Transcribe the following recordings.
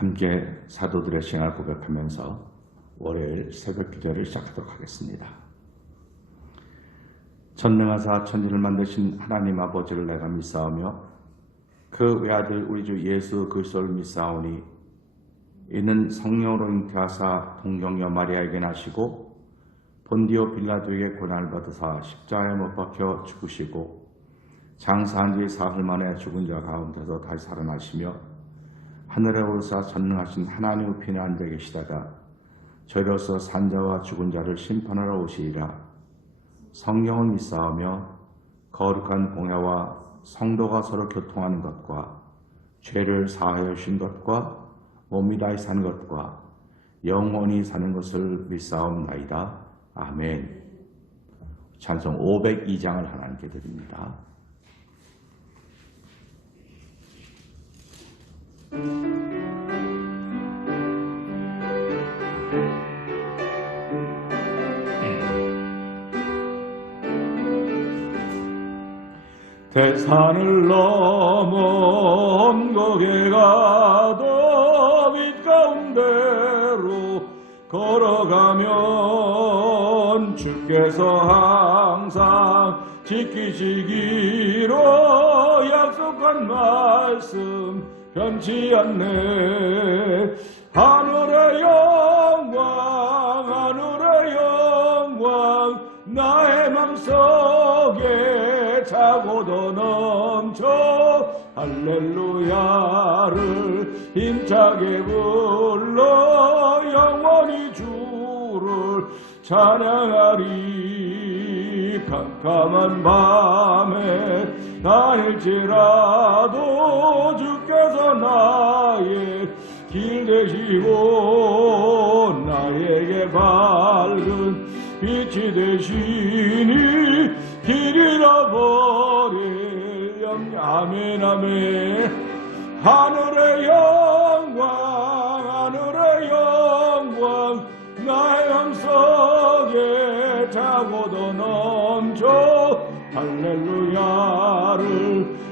함께 사도들의 신앙을 고백하면서 월요일 새벽 기도를 시작하도록 하겠습니다. 전능하사 천지를 만드신 하나님 아버지를 내가 믿사오며 그 외아들 우리 주 예수 그리스도를 믿사오니 이는 성령으로 잉태하사 동정녀 마리아에게 나시고 본디오 빌라도에게 고난을 받으사 십자가에 못 박혀 죽으시고 장사한 지 사흘 만에 죽은 자 가운데서 다시 살아나시며 하늘에 오르사 전능하신 하나님의 편에 앉아 계시다가 저희로서 산자와 죽은 자를 심판하러 오시리라. 성령을 믿사오며 거룩한 공회와 성도가 서로 교통하는 것과 죄를 사하여 주신 것과 몸이 다시 사는 것과 영원히 사는 것을 믿사옵나이다. 아멘. 찬송 502장을 하나님께 드립니다. 대산을 넘어 언곡에 가도 빛 가운데로 걸어가면 주께서 항상 지키시기로 약속한 말씀 변치 않네. 하늘의 영광 나의 맘속에 차고도 넘쳐 할렐루야를 힘차게 불러 영원히 주를 찬양하리. 캄캄한 밤에 다닐지라도 주께서 나의 길 되시고 나에게 밝은 빛이 되시니 길 잃어버릴 염려. 아멘 아멘. 하늘의 영광 나의 맘속에 차고도 넘쳐 할렐루야를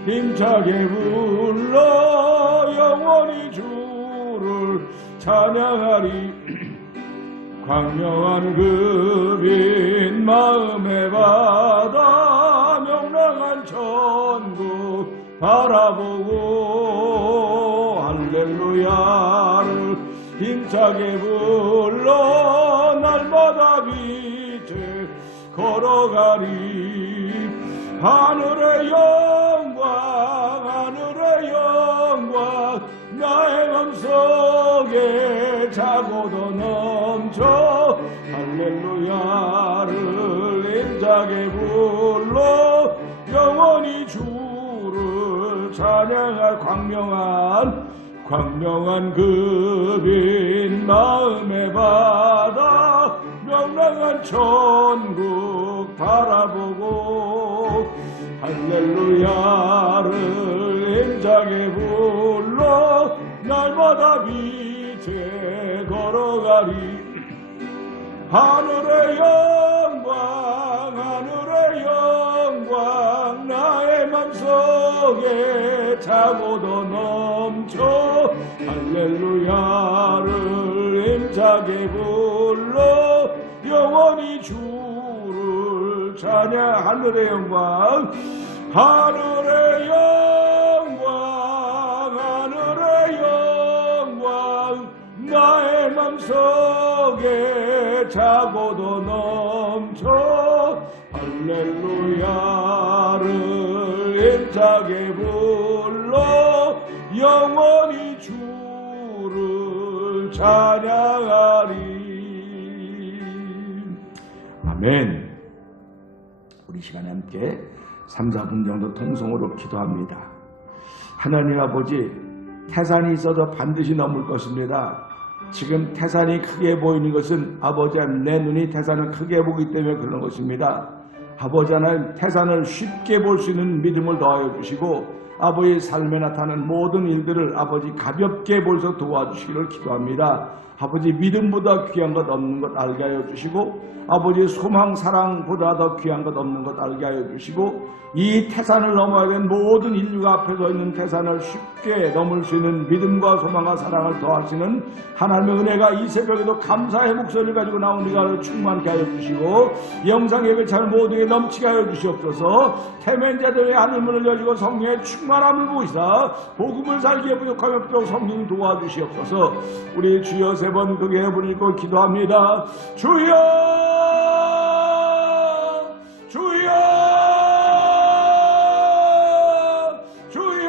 힘차게 불러 영원히 주를 찬양하리. 광명한 그 빛 마음의 바다 명랑한 천국 바라보고 할렐루야를 힘차게 불러 날마다 빛에 걸어가리. 하늘의 영광 나의 맘속에 차고도 넘쳐 할렐루야를 힘차게 불러 영원히 주를 찬양할. 광명한 그 빛 마음의 바다 명랑한 천국 바라보고 할렐루야를 힘차게 불러 날마다 빛에 걸어가리. 하늘의 영광 나의 맘속에 차고도 넘쳐 할렐루야를 힘차게 불러 영원히 주를 찬양. 하늘의 영광 나의 맘속에 차고도 넘쳐 할렐루야를 힘차게 불러 영원히 주를 찬양하리. 아멘. 우리 시간에 함께 3, 4분 정도 통성으로 기도합니다. 하나님 아버지, 태산이 있어도 반드시 넘을 것입니다. 지금 태산이 크게 보이는 것은 아버지 내 눈이 태산을 크게 보기 때문에 그런 것입니다. 아버지 하나님, 태산을 쉽게 볼 수 있는 믿음을 더하여 주시고 아버지의 삶에 나타나는 모든 일들을 아버지 가볍게 벌써 도와주시기를 기도합니다. 아버지 믿음보다 귀한 것 없는 것 알게 하여 주시고 아버지의 소망 사랑보다 더 귀한 것 없는 것 알게 하여 주시고 이 태산을 넘어야 된 모든 인류가 앞에 서 있는 태산을 쉽게 넘을 수 있는 믿음과 소망과 사랑을 더하시는 하나님의 은혜가 이 새벽에도 감사의 목소리를 가지고 나온 우리가 충만케 하여 주시고 영상 예배차를 모두에 넘치게 하여 주시옵소서. 태면자들의 하늘문을 여시고 성령의 충만함을 보이사 복음을 살기에 부족하며 또 성령 도와주시옵소서. 우리 주여 세 번 크게 부르고 기도합니다. 주여 주여 주여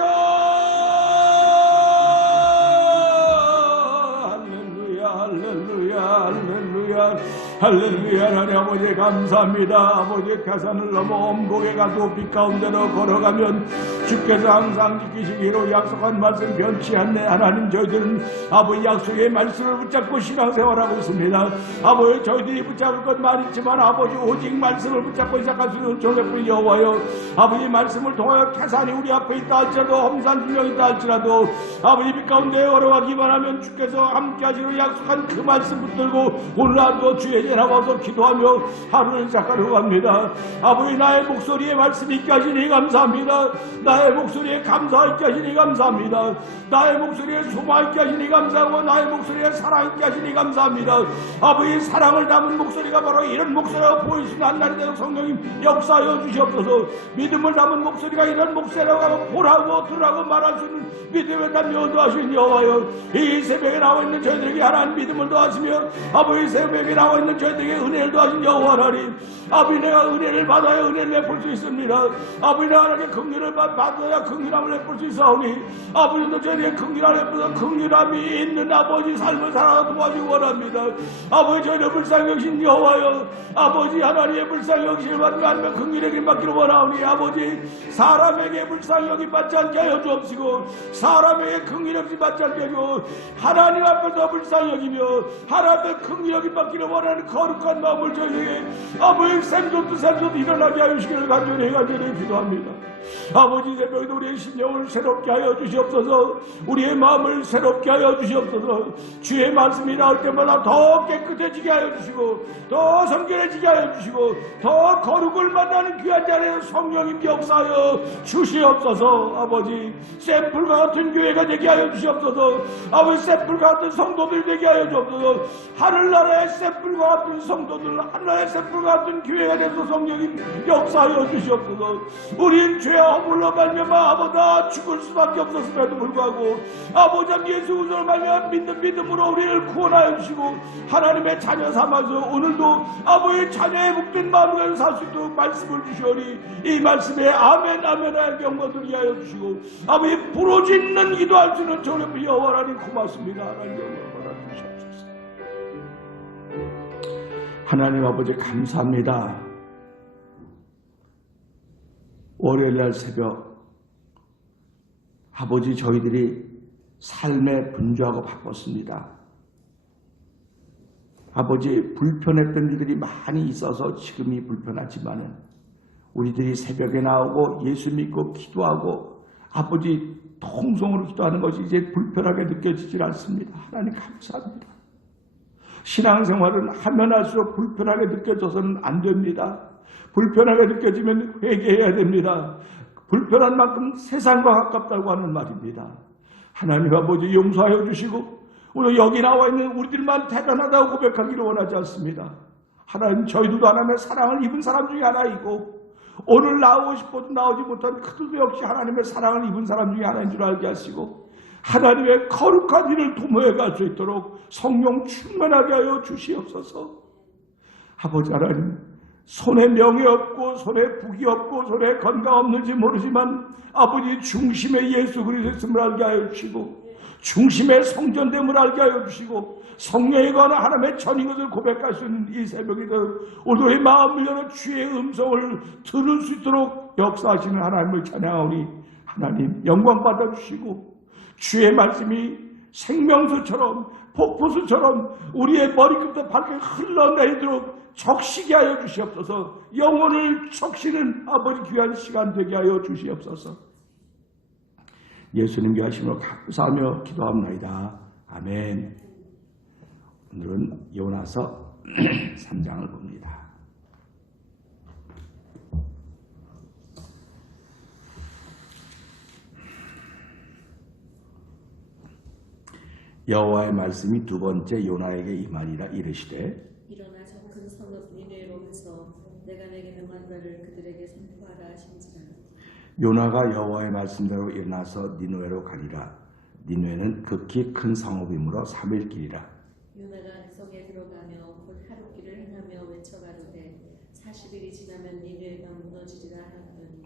할렐루야 할렐루야 할렐루야 할렐루야. 하나님 아버지 감사합니다. 아버지의 태산을 넘어 엄곡에 가도 빛 가운데로 걸어가면 주께서 항상 지키시기로 약속한 말씀 변치 않네. 하나님 저희들은 아버지 약속의 말씀을 붙잡고 신앙생활하고 있습니다. 아버지 저희들이 붙잡을 것 많지만 아버지 오직 말씀을 붙잡고 시작할 수 있는 조력뿐 여호와여 아버지 말씀을 통하여 태산이 우리 앞에 있다 할지라도 험산 분명히 있다 할지라도 아버지 빛 가운데 걸어가기만 하면 주께서 함께 하시기로 약속한 그 말씀 붙들고 오늘 하루도 주의 나와서 기도하며 하루를 시작하려고 합니다. 아버지 나의 목소리에 말씀이 있게 하시니 감사합니다. 나의 목소리에 감사 있게 하시니 감사합니다. 나의 목소리에 소망 있게 하시니 감사하고 나의 목소리에 사랑 있게 하시니 감사합니다. 아버지 사랑을 담은 목소리가 바로 이런 목소리가 보이시는 한날이 되는 성령님 역사하여 주시옵소서. 믿음을 담은 목소리가 이런 목소리라고 보라고 들으라고 말할 수 있는 믿음을 담겨 도하신 여호와여 이 새벽에 나와 있는 저희들에게 하나님 믿음을 도하시며 아버지 새벽에 나와 있는 저희들에게 은혜를 도하신 여호와 하나님 아버지 내가 은혜를 받아야 은혜를 내볼 수 있습니다. 아버지 내가 하나님의 긍휼을 받아야 긍휼함을 내볼 수 있사오니 아버지도 저희에게 긍휼함을 내보다 긍휼함이 있는 아버지 삶을 살아가 도와주기 원합니다. 아버지 저희를 불쌍히 여기신 여호와여 아버지 하나님의 불쌍히 여기심을 받으며 하나님의 긍휼에게 받기를 원하오니 아버지 사람에게 불쌍히 여김 받지 않게 하여 주옵시고 사람에게 긍휼 없이 받지 않게 하고 하나님 앞에서 불쌍히 여기며 하나님의 긍휼 여김 받기를 원하는 거룩한 마음을 저희에게 아버지 샘솟도 일어나게 하여 주시기를 간절히 기도합니다. 아버지 새벽에도 우리의 심령을 새롭게 하여 주시옵소서. 우리의 마음을 새롭게 하여 주시옵소서. 주의 말씀이 나올 때마다 더 깨끗해지게 하여 주시고 더 성결해지게 하여 주시고 더 거룩을 만나는 귀한 자리에 성령님 역사하여 주시옵소서. 아버지 샘플과 같은 교회가 되게 하여 주시옵소서. 아버지 샘플과 같은 성도들 되게 하여 주옵소서. 하늘나라의 샘플과 같은 성도들 하늘나라의 샘플과 같은 교회가 되어서 성령님 역사하여 주시옵소서. 우린 죄와 허물로 말미암아 아버다 죽을 수밖에 없었음에도 불구하고 아버지 예수 그리스도를 말미암아 믿는 믿음으로 우리를 구원하여 주시고 하나님의 자녀 삼아서 오늘도 아버지의 자녀의 복된 마음을 살 수 있도록 말씀을 주시오니 이 말씀에 아멘 아멘 하여 영광을 위하여 주시고 아버지 부르짖는 기도할 수 있는 저를 여호와 하나님 고맙습니다. 하나님 영광을 주시옵소서. 하나님 아버지 감사합니다. 월요일날 새벽 아버지 저희들이 삶에 분주하고 바빴습니다. 아버지 불편했던 일들이 많이 있어서 지금이 불편하지만은 우리들이 새벽에 나오고 예수 믿고 기도하고 아버지 통성으로 기도하는 것이 이제 불편하게 느껴지질 않습니다. 하나님 감사합니다. 신앙생활은 하면 할수록 불편하게 느껴져서는 안 됩니다. 불편하게 느껴지면 회개해야 됩니다. 불편한 만큼 세상과 가깝다고 하는 말입니다. 하나님 아버지 용서하여 주시고 오늘 여기 나와 있는 우리들만 대단하다고 고백하기를 원하지 않습니다. 하나님 저희들도 하나님의 사랑을 입은 사람 중에 하나이고 오늘 나오고 싶어도 나오지 못한 그들도 역시 하나님의 사랑을 입은 사람 중에 하나인 줄 알게 하시고 하나님의 거룩한 일을 도모해 갈 수 있도록 성령 충만하게 하여 주시옵소서. 아버지 하나님 손에 명예 없고 손에 북이 없고 손에 건강 없는지 모르지만 아버지 중심에 예수 그리스도 있음을 알게 하여 주시고 중심에 성전됨을 알게 하여 주시고 성령에 관한 하나님의 전인 것을 고백할 수 있는 이 새벽에도 오늘의 마음을 열어 주의 음성을 들을 수 있도록 역사하시는 하나님을 찬양하오니 하나님 영광 받아주시고 주의 말씀이 생명수처럼 폭포수처럼 우리의 머리끝부터 발끝 흘러내리도록 적시게 하여 주시옵소서. 영혼을 적시는 아버지 귀한 시간 되게 하여 주시옵소서. 예수님 귀하심으로 감사하며 기도합나이다. 아멘. 오늘은 요나서 3장을 봅니다. 여호와의 말씀이 두 번째 요나에게 임하니라. 이르시되 일어나 저 큰 성읍 니느웨로 가서 내가 내게 명한 말을 그들에게 선포하라 하신지라. 요나가 여호와의 말씀대로 일어나서 니느웨로 가니라. 니느웨는 극히 큰 성읍이므로 3일 길이라. 요나가 성에 들어가며 곧 하루 길을 행하며 외쳐가로되 40일이 지나면 니느웨가 무너지리라 하였더니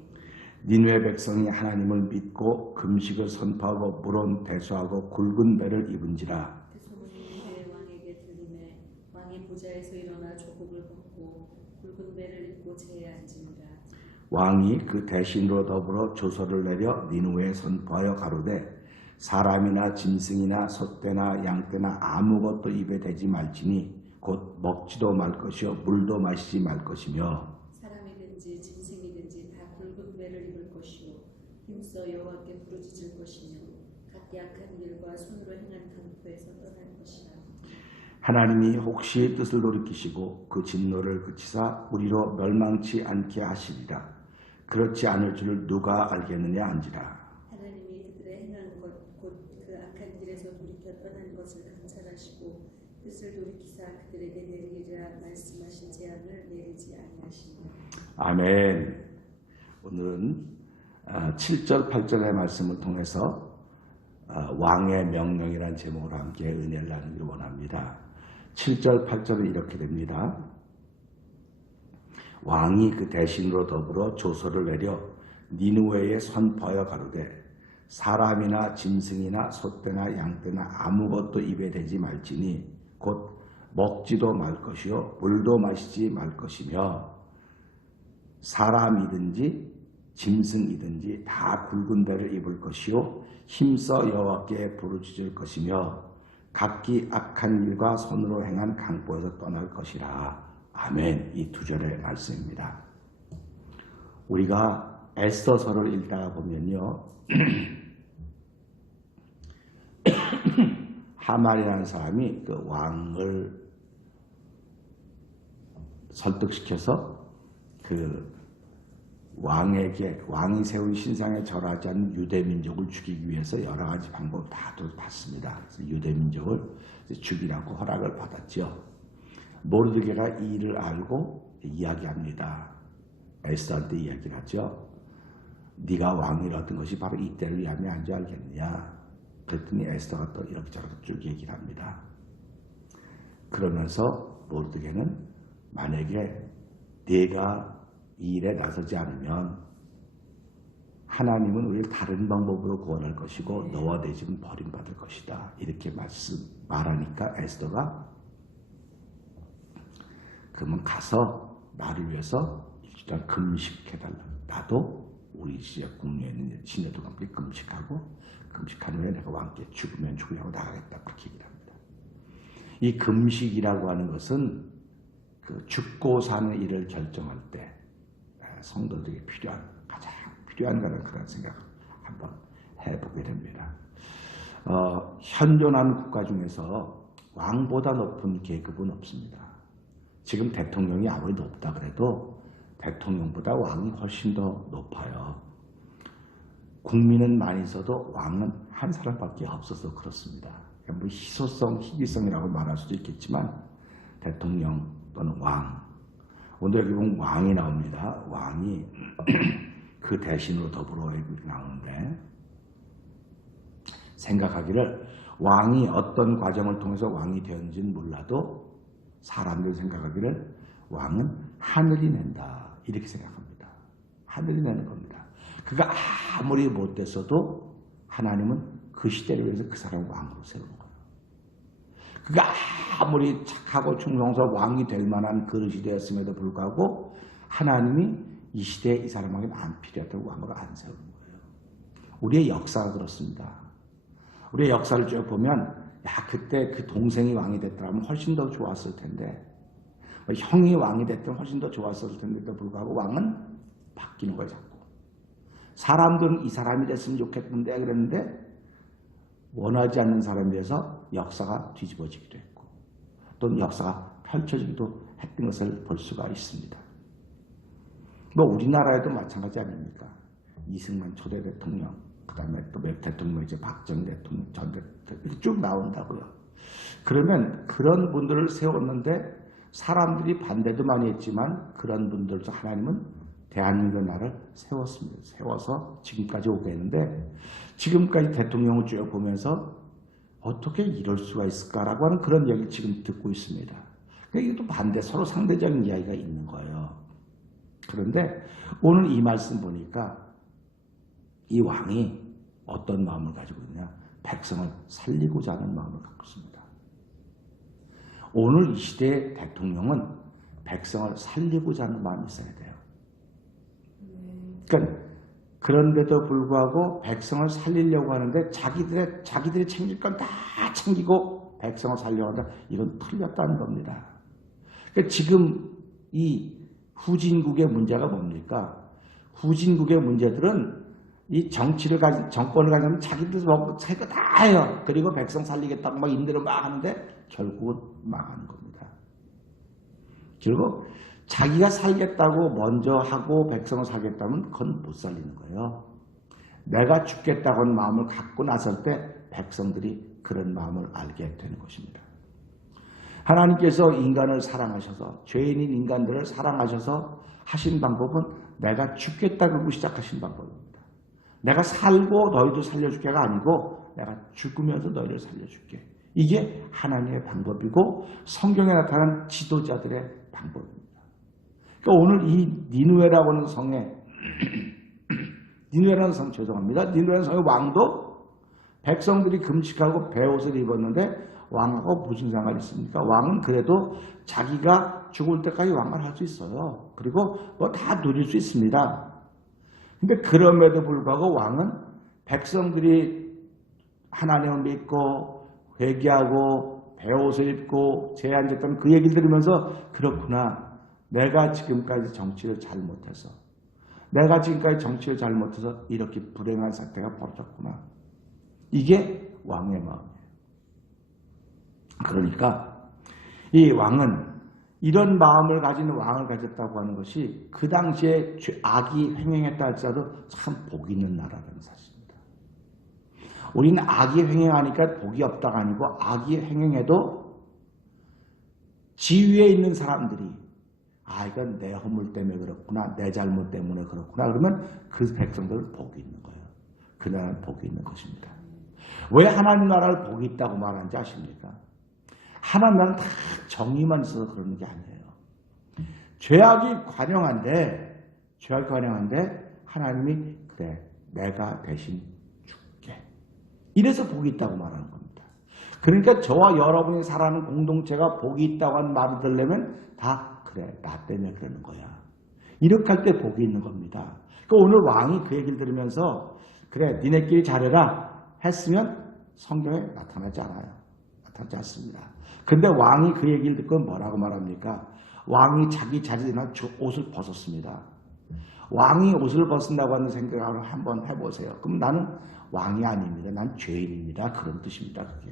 니느웨 백성이 하나님을 믿고 금식을 선포하고 물론 대수하고 굵은 배를 입은지라. 그 소문이 니느웨 왕에게 들리매 왕이 보좌에서 일어나 조복을 벗고 굵은 배를 입고 제에 앉으니라. 왕이 그 대신으로 더불어 조서를 내려 니느웨에 선포하여 가로되 사람이나 짐승이나 소떼나 양떼나 아무것도 입에 대지 말지니 곧 먹지도 말 것이요 물도 마시지 말 것이며 사람이든지 짐승이든지 다 굵은 배를 입을 것이요 힘써 여호와께 부르짖을 것이며 각기 악한 일과 손으로 행한 강포에서 떠날 것이라. 하나님이 혹시 뜻을 돌이키시고 그 진노를 그치사 우리로 멸망치 않게 하시리라. 그렇지 않을 줄을 누가 알겠느냐 한지라. 하나님이 그들의 행한 것 곧 그 악한 길에서 돌이켜 떠난 것을 감찰하시고 뜻을 돌이키사 그들에게 내리리라 말씀하신 재앙을 내리지 아니하시니라. 아멘. 오늘은 7절 8절의 말씀을 통해서 왕의 명령이라는 제목으로 함께 은혜를 나누기를 원합니다. 7절 8절은 이렇게 됩니다. 왕이 그 대신으로 더불어 조서를 내려 니느웨에 선포하여 가로되 사람이나 짐승이나 소떼나 양떼나 아무것도 입에 대지 말지니 곧 먹지도 말 것이요 물도 마시지 말 것이며 사람이든지 짐승이든지 다 굵은 배를 입을 것이요 힘써 여호와께 부르짖을 것이며 각기 악한 일과 손으로 행한 강포에서 떠날 것이라. 아멘. 이 두 절의 말씀입니다. 우리가 에스더서를 읽다가 보면요. 하만이라는 사람이 그 왕을 설득시켜서 그 왕이 세운 신상에 절하지 않는 유대민족을 죽이기 위해서 여러 가지 방법을 다 봤습니다. 그래서 유대민족을 죽이라고 허락을 받았죠. 모르드게가 이 일을 알고 이야기합니다. 에스더한테 이야기를 하죠. 네가 왕이라던 것이 바로 이때를 위함이 아닌 줄 알겠느냐. 그랬더니 에스더가 또 이렇게 저렇게 쭉 얘기를 합니다. 그러면서 모르드게는 만약에 네가 이 일에 나서지 않으면 하나님은 우리를 다른 방법으로 구원할 것이고 너와 내 집은 버림받을 것이다. 이렇게 말하니까 에스더가 그러면 가서 나를 위해서 일주일 금식해달라. 나도 우리 지역 국내에 있는 시내도 함께 금식한 후에 내가 왕께 죽으면 죽으려고 나가겠다. 그렇게 얘기를 합니다. 이 금식이라고 하는 것은 그 죽고 사는 일을 결정할 때 성도들에게 가장 필요한 그런 생각을 한번 해보게 됩니다. 현존하는 국가 중에서 왕보다 높은 계급은 없습니다. 지금 대통령이 아무리 높다 그래도 대통령보다 왕이 훨씬 더 높아요. 국민은 많이 있어도 왕은 한 사람밖에 없어서 그렇습니다. 뭐 희소성, 희귀성이라고 말할 수도 있겠지만 대통령 또는 왕. 오늘 여기 보면 왕이 나옵니다. 왕이 그 대신으로 더불어 나오는데 생각하기를 왕이 어떤 과정을 통해서 왕이 되었는지는 몰라도 사람들이 생각하기를 왕은 하늘이 낸다. 이렇게 생각합니다. 하늘이 내는 겁니다. 그가 아무리 못됐어도 하나님은 그 시대를 위해서 그 사람을 왕으로 세우는 거예요. 그가 아무리 착하고 충성스러운 왕이 될 만한 그릇이 되었음에도 불구하고 하나님이 이 시대에 이 사람에게는 안 필요했던 왕으로 안 세우는 거예요. 우리의 역사가 그렇습니다. 우리의 역사를 쭉 보면 그때 그 동생이 왕이 됐더라면 훨씬 더 좋았을 텐데 형이 왕이 됐더니 훨씬 더 좋았을 텐데도 불구하고 왕은 바뀌는 거예요. 자꾸. 사람들은 이 사람이 됐으면 좋겠는데 그랬는데 원하지 않는 사람에 대해서 역사가 뒤집어지기도 했고 또는 역사가 펼쳐지기도 했던 것을 볼 수가 있습니다. 뭐 우리나라에도 마찬가지 아닙니까? 이승만 초대 대통령, 그 다음에 또 몇 대통령, 이제 박정희 대통령, 전 대통령 쭉 나온다고요. 그러면 그런 분들을 세웠는데 사람들이 반대도 많이 했지만 그런 분들도 하나님은 대한민국 나라를 세웠습니다. 세워서 지금까지 오게 했는데 지금까지 대통령을 쭉 보면서 어떻게 이럴 수가 있을까라고 하는 그런 이야기를 지금 듣고 있습니다. 그러니까 이것도 반대, 서로 상대적인 이야기가 있는 거예요. 그런데 오늘 이 말씀 보니까 이 왕이 어떤 마음을 가지고 있냐? 백성을 살리고자 하는 마음을 갖고 있습니다. 오늘 이 시대의 대통령은 백성을 살리고자 하는 마음이 있어야 돼요. 그러니까 그런데도 불구하고 백성을 살리려고 하는데 자기들이 챙길 건 다 챙기고 백성을 살려고 한다. 이건 틀렸다는 겁니다. 그러니까 지금 이 후진국의 문제가 뭡니까? 후진국의 문제들은 이 정권을 가지면 자기들 먹고 자기가 다 해요. 그리고 백성 살리겠다고 막 임대를 막 하는데 결국은 망하는 겁니다. 결국 자기가 살겠다고 먼저 하고 백성을 살겠다면 그건 못 살리는 거예요. 내가 죽겠다고 하는 마음을 갖고 나설 때 백성들이 그런 마음을 알게 되는 것입니다. 하나님께서 인간을 사랑하셔서 죄인인 인간들을 사랑하셔서 하신 방법은 내가 죽겠다고 시작하신 방법입니다. 내가 살고 너희도 살려줄게가 아니고 내가 죽으면서 너희를 살려줄게. 이게 하나님의 방법이고 성경에 나타난 지도자들의 방법입니다. 그러니까 오늘 이 니느웨라고 하는 성에 니느웨라는 성 죄송합니다. 니느웨라는 성의 왕도 백성들이 금식하고 베옷을 입었는데 왕하고 무슨 상관이 있습니까? 왕은 그래도 자기가 죽을 때까지 왕을 할 수 있어요. 그리고 뭐 다 누릴 수 있습니다. 근데 그럼에도 불구하고 왕은 백성들이 하나님을 믿고 회개하고 베옷을 입고 제한됐던 그 얘기를 들으면서 그렇구나. 내가 지금까지 정치를 잘못해서 이렇게 불행한 사태가 벌어졌구나. 이게 왕의 마음이에요. 그러니까 이 왕은 이런 마음을 가진 왕을 가졌다고 하는 것이 그 당시에 악이 횡행했다 할지라도 참 복이 있는 나라라는 사실입니다. 우리는 악이 횡행하니까 복이 없다가 아니고 악이 횡행해도 지위에 있는 사람들이 이건 내 허물 때문에 그렇구나, 내 잘못 때문에 그렇구나 그러면 그 백성들은 복이 있는 거예요. 그 나라는 복이 있는 것입니다. 왜 하나님 나라를 복이 있다고 말하는지 아십니까? 하나님 나라는 다 정의만 있어서 그러는 게 아니에요. 죄악이 관영한데 하나님이 그래 내가 대신 줄게. 이래서 복이 있다고 말하는 겁니다. 그러니까 저와 여러분이 살아가는 공동체가 복이 있다고 하는 말을 들으려면 다 그래 나 때문에 그러는 거야. 이렇게 할 때 복이 있는 겁니다. 그러니까 오늘 왕이 그 얘기를 들으면서 그래 니네끼리 잘해라 했으면 성경에 나타나지 않아요. 나타나지 않습니다. 근데 왕이 그 얘기를 듣고 뭐라고 말합니까? 왕이 자기 자리나 옷을 벗었습니다. 왕이 옷을 벗는다고 하는 생각을 한번 해보세요. 그럼 나는 왕이 아닙니다. 난 죄인입니다. 그런 뜻입니다. 그게.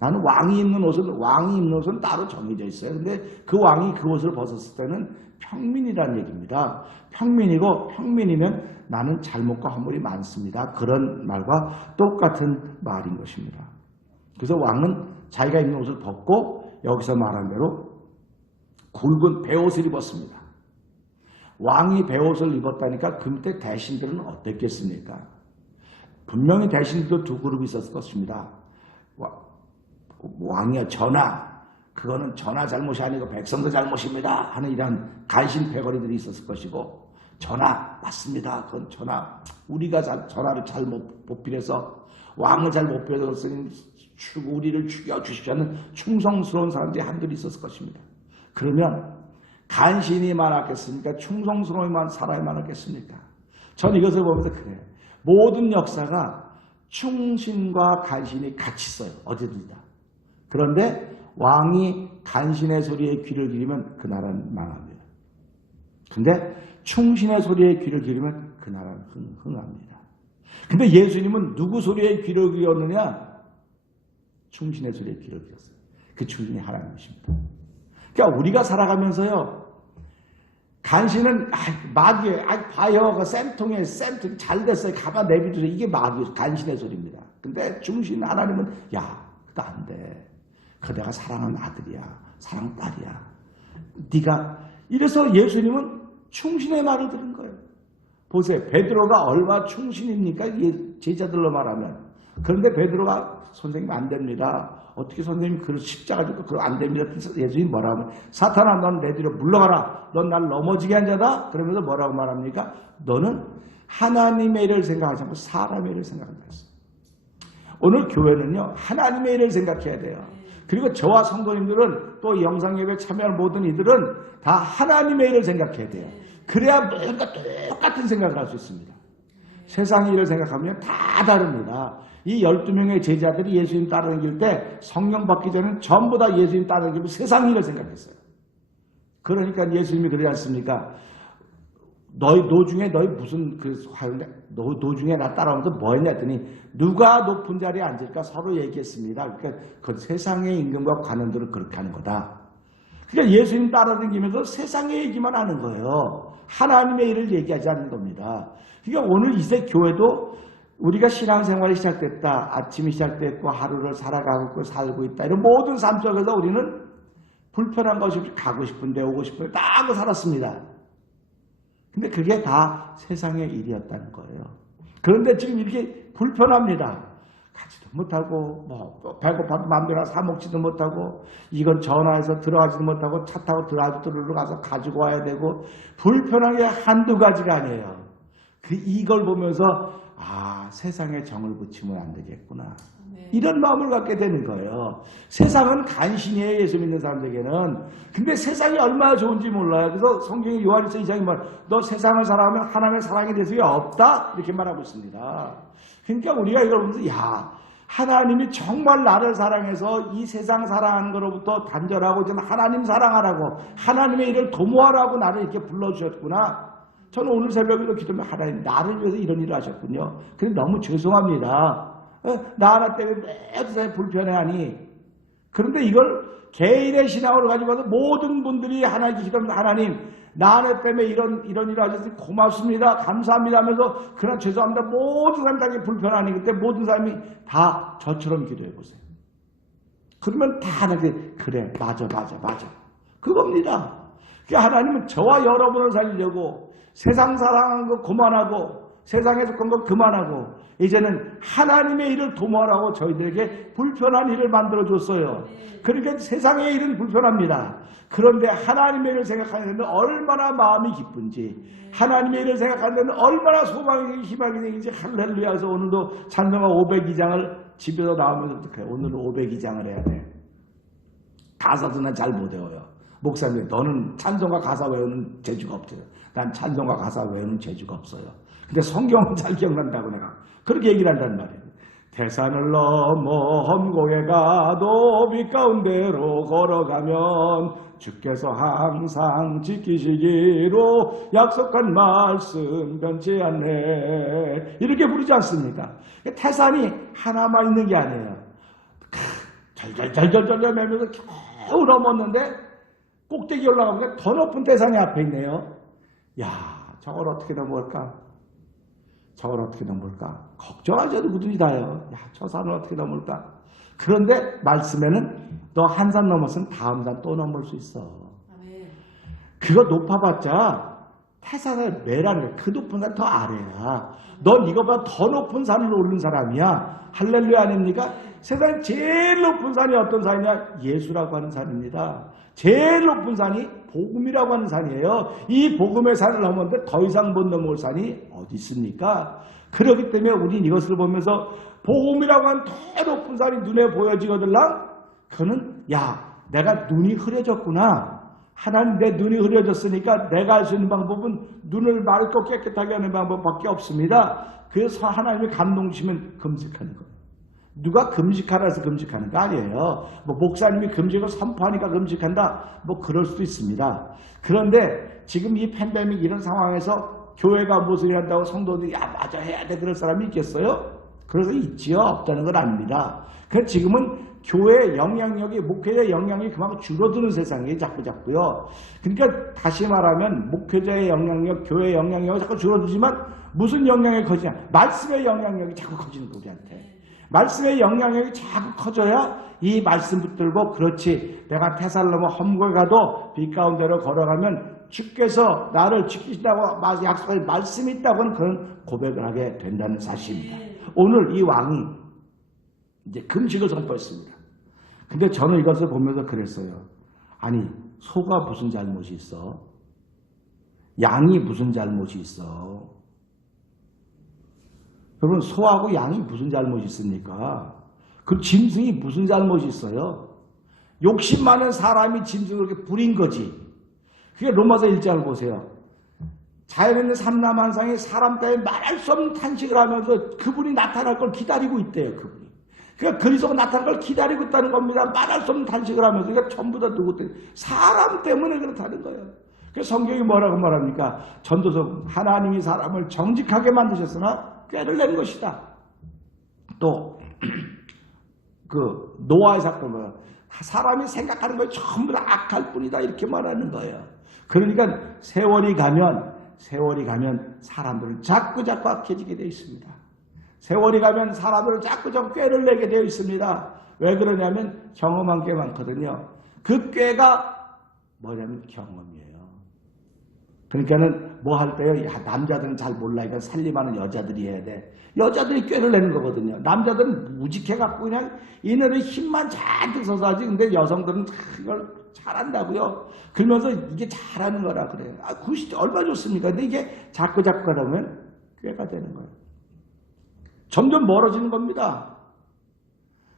나는 왕이 입는 옷은 따로 정해져 있어요. 근데 그 왕이 그 옷을 벗었을 때는 평민이라는 얘기입니다. 평민이면 나는 잘못과 허물이 많습니다. 그런 말과 똑같은 말인 것입니다. 그래서 왕은 자기가 입는 옷을 벗고 여기서 말한 대로 굵은 베옷을 입었습니다. 왕이 베옷을 입었다니까 그때 대신들은 어땠겠습니까? 분명히 대신들도 두 그룹이 있었을 것입니다. 왕이여 전하, 그거는 전하 잘못이 아니고 백성들 잘못입니다 하는 이런 간신 패거리들이 있었을 것이고 전하 맞습니다. 그건 전하 우리가 전하를 잘못 보필해서 왕을 잘 못 배웠으니 우리를 죽여주십시오 하는 충성스러운 사람들이 한둘이 있었을 것입니다. 그러면 간신이 많았겠습니까? 충성스러운 사람이 많았겠습니까? 전 이것을 보면서 그래요. 모든 역사가 충신과 간신이 같이 있어요. 어디든지 다. 그런데 왕이 간신의 소리에 귀를 기울이면 그 나라는 망합니다. 근데 충신의 소리에 귀를 기울이면 그 그 나라는 흥합니다. 근데 예수님은 누구 소리에 귀를 기울였느냐? 충신의 소리에 귀를 기울였어요. 그 충신이 하나님이십니다. 그러니까 우리가 살아가면서요, 간신은 마귀에 봐요, 그 쌤통에 쌤통 잘 됐어요, 가만 내비두세요. 이게 마귀 간신의 소리입니다. 근데 충신 하나님은 야, 그거 안 돼. 그 내가 사랑하는 아들이야, 사랑하는 딸이야. 네가 이래서 예수님은 충신의 말을 들은 거예요. 보세요, 베드로가 얼마나 충신입니까? 제자들로 말하면. 그런데 베드로가 선생님 안 됩니다. 어떻게 선생님 그 십자가 지고 그거 안 됩니다. 예수님이 뭐라고 하면 사탄아, 넌 내 뒤로 물러가라. 넌 날 넘어지게 한 자다. 그러면서 뭐라고 말합니까? 너는 하나님의 일을 생각하지 않고 사람의 일을 생각한다 했어요. 오늘 교회는요, 하나님의 일을 생각해야 돼요. 그리고 저와 성도님들은 또 영상예배에 참여할 모든 이들은 다 하나님의 일을 생각해야 돼요. 그래야 뭔가 똑같은 생각을 할 수 있습니다. 세상 일을 생각하면 다 다릅니다. 이 12명의 제자들이 예수님 따라다닐 때 성령 받기 전에는 전부 다 예수님 따라다니고 세상 일을 생각했어요. 그러니까 예수님이 그러지 않습니까? 너희 노중에 너희 무슨 노중에 나 따라오면서 뭐 했냐 했더니 누가 높은 자리에 앉을까 서로 얘기했습니다. 그러니까 그 세상의 임금과 관원들은 그렇게 하는 거다. 그러니까 예수님 따라다니면서 세상의 얘기만 하는 거예요. 하나님의 일을 얘기하지 않는 겁니다. 그러니까 오늘 이세 교회도 우리가 신앙생활이 시작됐다. 아침이 시작됐고 하루를 살아가고 있고 살고 있다. 이런 모든 삶 속에서 우리는 불편한 것이 없이 가고 싶은데 오고 싶은데 다 하고 살았습니다. 근데 그게 다 세상의 일이었다는 거예요. 그런데 지금 이렇게 불편합니다. 가지도 못하고 뭐 배고파도 마음대로 사 먹지도 못하고 이건 전화해서 들어가지도 못하고 차 타고 드라이브스루로 가서 가지고 와야 되고 불편한 게 한두 가지가 아니에요. 이걸 보면서 세상에 정을 붙이면 안 되겠구나. 이런 마음을 갖게 되는 거예요. 세상은 간신이에요, 예수 믿는 사람들에게는. 근데 세상이 얼마나 좋은지 몰라요. 그래서 성경의 요한일서 2장에 너 세상을 사랑하면 하나님의 사랑에 대해서 없다? 이렇게 말하고 있습니다. 그러니까 우리가 이걸 보면서 하나님이 정말 나를 사랑해서 이 세상 사랑하는 것로부터 단절하고 이제 하나님 사랑하라고 하나님의 일을 도모하라고 나를 이렇게 불러주셨구나. 저는 오늘 새벽에도 기도하면 하나님 나를 위해서 이런 일을 하셨군요. 근데 너무 죄송합니다. 나 하나 때문에 매주 불편해하니. 그런데 이걸 개인의 신앙으로 가지고 와서 모든 분들이 하나님께 기도하면 하나님 나 하나 때문에 이런 일을 하셔서 고맙습니다. 감사합니다 하면서 그러나 죄송합니다. 모든 사람이 다 불편하니 그때 모든 사람이 다 저처럼 기도해 보세요. 그러면 다 하나님께 그래 맞아 그겁니다. 그러니까 하나님은 저와 여러분을 살리려고 세상 사랑하는 거 그만하고 세상에 속한 거 그만하고 이제는 하나님의 일을 도모하라고 저희들에게 불편한 일을 만들어줬어요. 그러니까 세상의 일은 불편합니다. 그런데 하나님의 일을 생각하는 데는 얼마나 마음이 기쁜지 하나님의 일을 생각하는 데는 얼마나 소망이 되고 희망이 되는지 할렐루야. 그래서 오늘도 찬송가 502장을 집에서 나오면서 어떡해. 오늘은 502장을 해야 돼. 가사도 난 잘 못 외워요. 목사님 너는 찬송가 가사 외우는 재주가 없대요. 난 찬송가 가사 외우는 재주가 없어요. 근데 성경은 잘 기억난다고 내가 그렇게 얘기를 한단 말이에요. 태산을 넘어 험곡에 가도 빛 가운데로 걸어가면 주께서 항상 지키시기로 약속한 말씀 변치 않네. 이렇게 부르지 않습니까? 태산이 하나만 있는 게 아니에요. 절절절절 매면서 겨우 넘었는데 꼭대기 올라가보니까 더 높은 태산이 앞에 있네요. 야, 저걸 어떻게 넘을까? 저걸 어떻게 넘을까? 걱정하셔도 누구든지 다요. 야, 저 산을 어떻게 넘을까? 그런데 말씀에는 너 한 산 넘었으면 다음 산 또 넘을 수 있어. 그거 높아봤자 태산을 매라는 거야. 그 높은 산 더 아래야. 넌 이거보다 더 높은 산을 오른 사람이야. 할렐루야 아닙니까? 세상 제일 높은 산이 어떤 산이냐? 예수라고 하는 산입니다. 제일 높은 산이 복음이라고 하는 산이에요. 이 복음의 산을 넘었는데 더 이상 못 넘어올 산이 어디 있습니까? 그렇기 때문에 우린 이것을 보면서 복음이라고 하는 더 높은 산이 눈에 보여지거들랑 그는 내가 눈이 흐려졌구나. 하나님 내 눈이 흐려졌으니까 내가 할 수 있는 방법은 눈을 맑고 깨끗하게 하는 방법밖에 없습니다. 그래서 하나님이 감동 주시면 금식하는 거예요. 누가 금식하라 해서 금식하는 거 아니에요. 목사님이 금식을 선포하니까 금식한다. 그럴 수도 있습니다. 그런데 지금 이 팬데믹 이런 상황에서 교회가 무슨 일 한다고 성도들이 야 맞아 해야 돼 그럴 사람이 있겠어요? 그래서 있지요. 없다는 건 아닙니다. 그 지금은 교회의 영향력이 목회자의 영향력이 그만큼 줄어드는 세상이 자꾸요. 그러니까 다시 말하면 목회자의 영향력, 교회의 영향력이 자꾸 줄어들지만 무슨 영향력이 커지냐? 말씀의 영향력이 자꾸 커지는 거 우리한테. 말씀의 영향력이 자꾸 커져야 이 말씀 붙들고 그렇지 내가 테살로모 험고에 가도 빛 가운데로 걸어가면 주께서 나를 지키신다고 약속할 말씀이 있다고는 그런 고백을 하게 된다는 사실입니다. 오늘 이 왕이 이제 금식을 선포했습니다. 근데 저는 이것을 보면서 그랬어요. 아니 소가 무슨 잘못이 있어? 양이 무슨 잘못이 있어? 여러분 소하고 양이 무슨 잘못이 있습니까? 그 짐승이 무슨 잘못이 있어요? 욕심 많은 사람이 짐승을 그렇게 부린 거지. 그게 로마서 1장을 보세요. 자연에 있는 삼라만상이 사람 때문에 말할 수 없는 탄식을 하면서 그분이 나타날 걸 기다리고 있대요. 그분이. 그러니까 그리스도가 나타날 걸 기다리고 있다는 겁니다. 말할 수 없는 탄식을 하면서. 그러니까 전부 다 누구 때문에? 사람 때문에 그렇다는 거예요. 그래서 성경이 뭐라고 말합니까? 전도서 하나님이 사람을 정직하게 만드셨으나 꾀를 낸 것이다. 또 그 노아의 사건은 사람이 생각하는 것이 전부 다 악할 뿐이다 이렇게 말하는 거예요. 그러니까 세월이 가면 사람들을 자꾸 악해지게 되어 있습니다. 세월이 가면 사람들을 자꾸 꾀를 내게 되어 있습니다. 왜 그러냐면 경험한 게 많거든요. 그 꾀가 뭐냐면 경험이에요. 그러니까는 뭐 할 때요. 남자들은 잘 몰라. 이건 살림하는 여자들이 해야 돼. 여자들이 꾀를 내는 거거든요. 남자들은 무직해갖고 그냥 이ner의 힘만 잔뜩 써서 하지. 근데 여성들은 이걸 잘한다고요. 그러면서 이게 잘하는 거라 그래요. 굿이 얼마나 좋습니까? 근데 이게 자꾸 가다 보면 꾀가 되는 거예요. 점점 멀어지는 겁니다.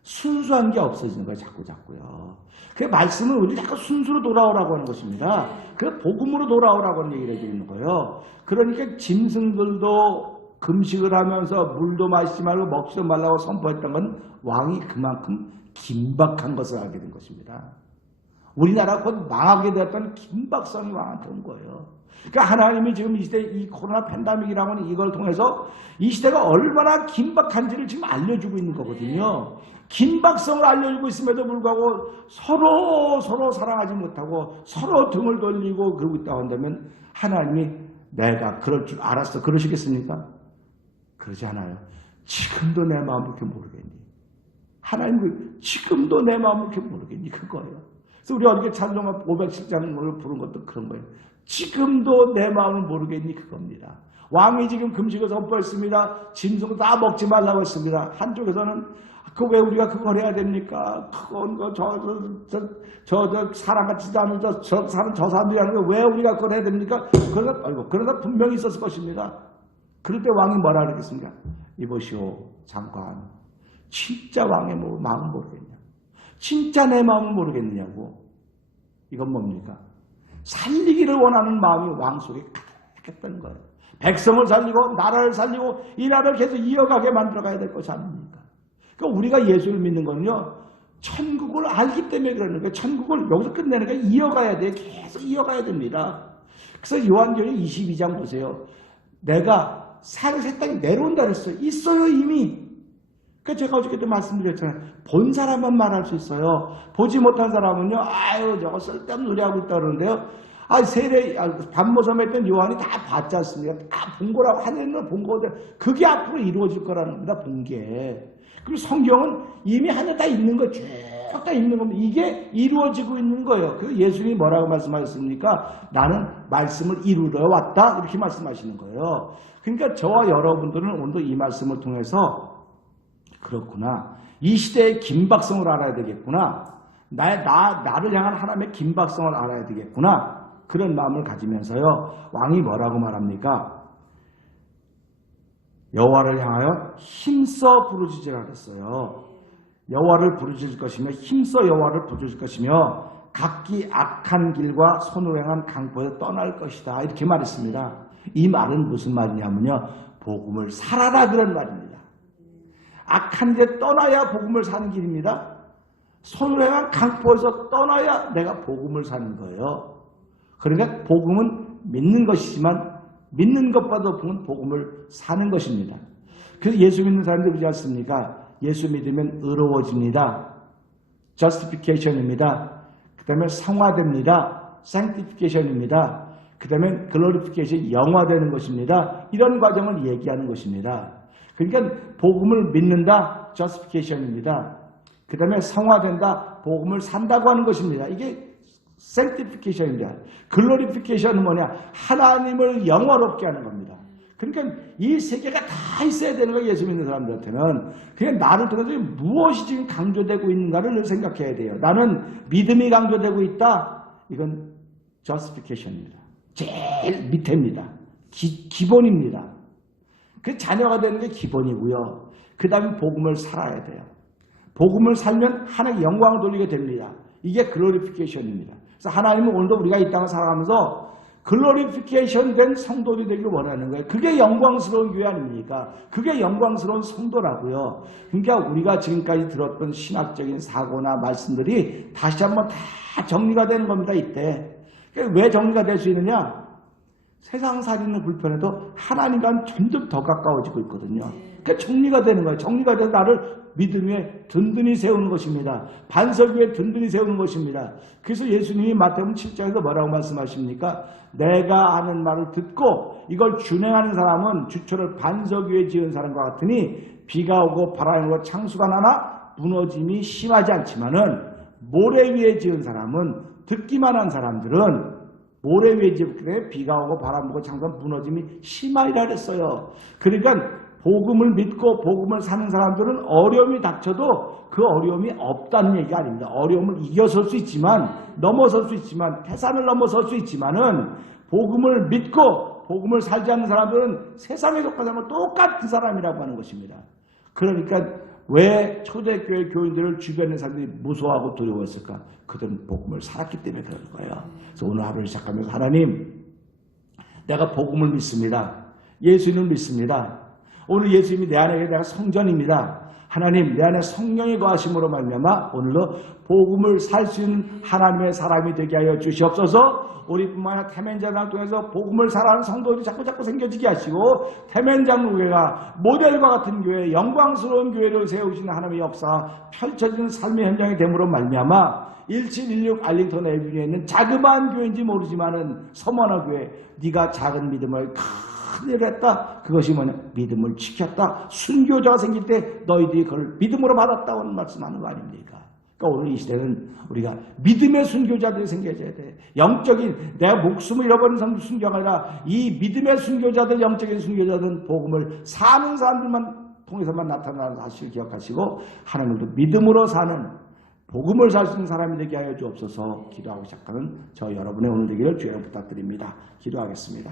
순수한 게 없어지는 거예요. 자꾸요. 그 말씀은 우리 자꾸 순수로 돌아오라고 하는 것입니다. 그 복음으로 돌아오라고 하는 얘기를 해주는 거예요. 그러니까 짐승들도 금식을 하면서 물도 마시지 말고 먹지도 말라고 선포했던 건 왕이 그만큼 긴박한 것을 알게 된 것입니다. 우리나라가 곧 망하게 되었던 긴박성이 왕한테 온 거예요. 그러니까 하나님이 지금 이 시대 이 코로나 팬데믹이라고 하는 이걸 통해서 이 시대가 얼마나 긴박한지를 지금 알려주고 있는 거거든요. 긴박성을 알려주고 있음에도 불구하고 서로 사랑하지 못하고 서로 등을 돌리고 그러고 있다고 한다면 하나님이 내가 그럴 줄 알았어 그러시겠습니까? 그러지 않아요. 지금도 내 마음을 그렇게 모르겠니? 하나님을 지금도 내 마음을 그렇게 모르겠니? 그거예요. 그래서 우리 어저께 찬송가 507장을 부른 것도 그런 거예요. 지금도 내 마음을 모르겠니? 그겁니다. 왕이 지금 금식을 선포했습니다. 짐승 다 먹지 말라고 했습니다. 한쪽에서는 왜 우리가 그걸 해야 됩니까? 그건 사람 같지도 않은 저 사람들이 하는 거 왜 우리가 그걸 해야 됩니까? 그러나 분명히 있었을 것입니다. 그럴 때 왕이 뭐라 그랬겠습니까? 이보시오 장관, 진짜 왕의 마음을 모르겠냐? 진짜 내 마음을 모르겠느냐고. 이건 뭡니까? 살리기를 원하는 마음이 왕 속에 가득했다는 거예요. 백성을 살리고 나라를 살리고 이 나라를 계속 이어가게 만들어가야 될 것이 아닙니까? 그러니까 우리가 예수를 믿는 건요. 천국을 알기 때문에 그러는 거예요. 천국을 여기서 끝내는 게 이어가야 돼요. 계속 이어가야 됩니다. 그래서 요한계시록 22장 보세요. 내가 새 땅에 내려온다 그랬어요. 있어요 이미. 그러니까 제가 어저께도 말씀드렸잖아요. 본 사람만 말할 수 있어요. 보지 못한 사람은요. 아유 저거 쓸데없는 소리 하고 있다 그러는데요. 반모섬에 있던 요한이 다 봤지 않습니까? 다 본 거라고 하늘은 본 거거든요. 그게 앞으로 이루어질 거라는 겁니다. 본 게. 그리고 성경은 이미 하늘 다 있는 거 쭉 다 있는 겁니다. 이게 이루어지고 있는 거예요. 그래서 예수님이 뭐라고 말씀하셨습니까? 나는 말씀을 이루러 왔다. 이렇게 말씀하시는 거예요. 그러니까 저와 여러분들은 오늘도 이 말씀을 통해서 그렇구나. 이 시대의 긴박성을 알아야 되겠구나. 나를 향한 하나님의 긴박성을 알아야 되겠구나. 그런 마음을 가지면서요. 왕이 뭐라고 말합니까? 여호와를 향하여 힘써 부르짖으라 그랬어요. 여호와를 부르짖을 것이며 힘써 여호와를 부르짖을 것이며 각기 악한 길과 손으로 행한 강포에 떠날 것이다. 이렇게 말했습니다. 이 말은 무슨 말이냐면요. 복음을 살아라 그런 말입니다. 악한 길에 떠나야 복음을 사는 길입니다. 손으로 행한 강포에서 떠나야 내가 복음을 사는 거예요. 그러니까 복음은 믿는 것이지만 믿는 것보다 복은 복음을 사는 것입니다. 그래서 예수 믿는 사람들이 그러지 않습니까? 예수 믿으면 의로워집니다. justification입니다. 그 다음에 성화됩니다. sanctification입니다. 그 다음에 glorification, 영화되는 것입니다. 이런 과정을 얘기하는 것입니다. 그러니까 복음을 믿는다, justification입니다. 그 다음에 성화된다, 복음을 산다고 하는 것입니다. 이게 sanctification입니다. glorification은 뭐냐? 하나님을 영화롭게 하는 겁니다. 그러니까 이 세 개가 다 있어야 되는 거예요. 예수 믿는 사람들한테는. 그냥 나를 통해서 무엇이 지금 강조되고 있는가를 생각해야 돼요. 나는 믿음이 강조되고 있다. 이건 justification입니다. 제일 밑에입니다. 기본입니다. 그 자녀가 되는 게 기본이고요. 그 다음에 복음을 살아야 돼요. 복음을 살면 하나님의 영광을 돌리게 됩니다. 이게 글로리피케이션입니다. 그래서 하나님은 오늘도 우리가 이 땅을 살아가면서 글로리피케이션 된 성도들이 되기를 원하는 거예요. 그게 영광스러운 교회 아닙니까? 그게 영광스러운 성도라고요. 그러니까 우리가 지금까지 들었던 신학적인 사고나 말씀들이 다시 한번 다 정리가 되는 겁니다. 이때. 왜 정리가 될 수 있느냐? 세상 살이는 불편해도 하나님과는 점점 더 가까워지고 있거든요. 그러니까 정리가 되는 거예요. 정리가 돼서 나를 믿음 위에 든든히 세우는 것입니다. 반석 위에 든든히 세우는 것입니다. 그래서 예수님이 마태복음 7장에서 뭐라고 말씀하십니까? 내가 하는 말을 듣고 이걸 준행하는 사람은 주초를 반석 위에 지은 사람과 같으니 비가 오고 바람이 오고 창수가 나나 무너짐이 심하지 않지만은 모래 위에 지은 사람은 듣기만 한 사람들은 모래 위에 지은 비가 오고 바람 오고 창수가 무너짐이 심하리라 그랬어요. 그러니까 복음을 믿고 복음을 사는 사람들은 어려움이 닥쳐도 그 어려움이 없다는 얘기가 아닙니다. 어려움을 이겨설 수 있지만, 넘어설 수 있지만, 태산을 넘어설 수 있지만은 복음을 믿고 복음을 살지 않는 사람들은 세상에 속한 사람은 똑같은 사람이라고 하는 것입니다. 그러니까 왜 초대교회 교인들을 주변의 사람들이 무서워하고 두려워했을까? 그들은 복음을 살았기 때문에 그런 거예요. 그래서 오늘 하루를 시작하면서 하나님, 내가 복음을 믿습니다. 예수님을 믿습니다. 오늘 예수님이 내 안에 내가 성전입니다. 하나님, 내 안에 성령이 거하심으로 말미암아 오늘도 복음을 살 수 있는 하나님의 사람이 되게 하여 주시옵소서. 우리뿐만 아니라 태면장을 통해서 복음을 살아가는 성도들이 자꾸 생겨지게 하시고 태면장교회가 모델과 같은 교회, 영광스러운 교회를 세우시는 하나님의 역사 펼쳐지는 삶의 현장이 됨으로 말미암아 1716 알링턴 에비뉴에 있는 자그마한 교회인지 모르지만은 서머너 교회, 네가 작은 믿음을 큰일 했다. 그것이 뭐냐? 믿음을 지켰다. 순교자가 생길 때 너희들이 그걸 믿음으로 받았다고 하는 말씀하는 거 아닙니까? 그러니까 오늘 이 시대는 우리가 믿음의 순교자들이 생겨져야 돼. 영적인 내가 목숨을 잃어버린 순교가 아니라 이 믿음의 순교자들, 영적인 순교자들은 복음을 사는 사람들만 통해서만 나타나는 사실을 기억하시고 하나님도 믿음으로 사는 복음을 살 수 있는 사람이 되게 하여 주옵소서. 기도하고 시작하는 저 여러분의 오늘 되기를 주여 부탁드립니다. 기도하겠습니다.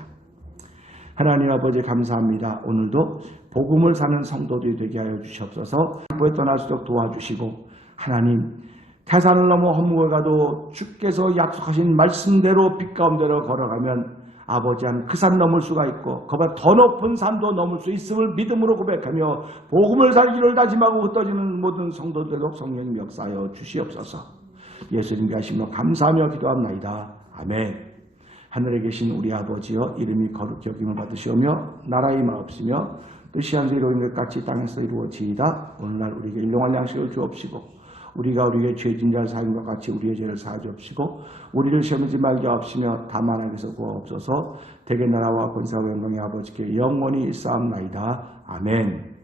하나님 아버지 감사합니다. 오늘도 복음을 사는 성도들이 되게 하여 주시옵소서. 행보에 떠날 수 있도록 도와주시고 하나님 태산을 넘어 허무에 가도 주께서 약속하신 말씀대로 빛 가운데로 걸어가면 아버지 한 그 산 넘을 수가 있고 그보다 더 높은 산도 넘을 수 있음을 믿음으로 고백하며 복음을 살기를 다짐하고 흩어지는 모든 성도들도 성령님 역사하여 주시옵소서. 예수님께 하시며 감사하며 기도합나이다. 아멘. 하늘에 계신 우리 아버지여 이름이 거룩히 여김을 받으시오며 나라의 마옵시며 뜻이 하늘에서 이루어진 것 같이 땅에서 이루어지이다. 오늘날 우리에게 일용할 양식을 주옵시고 우리가 우리에게 죄진 자를 사하는 것 같이 우리의 죄를 사하 주옵시고 우리를 시험하지 말게 하옵시며 다만 악에서 구하옵소서. 대개 나라와 권세와 영광의 아버지께 영원히 있사옵나이다. 아멘.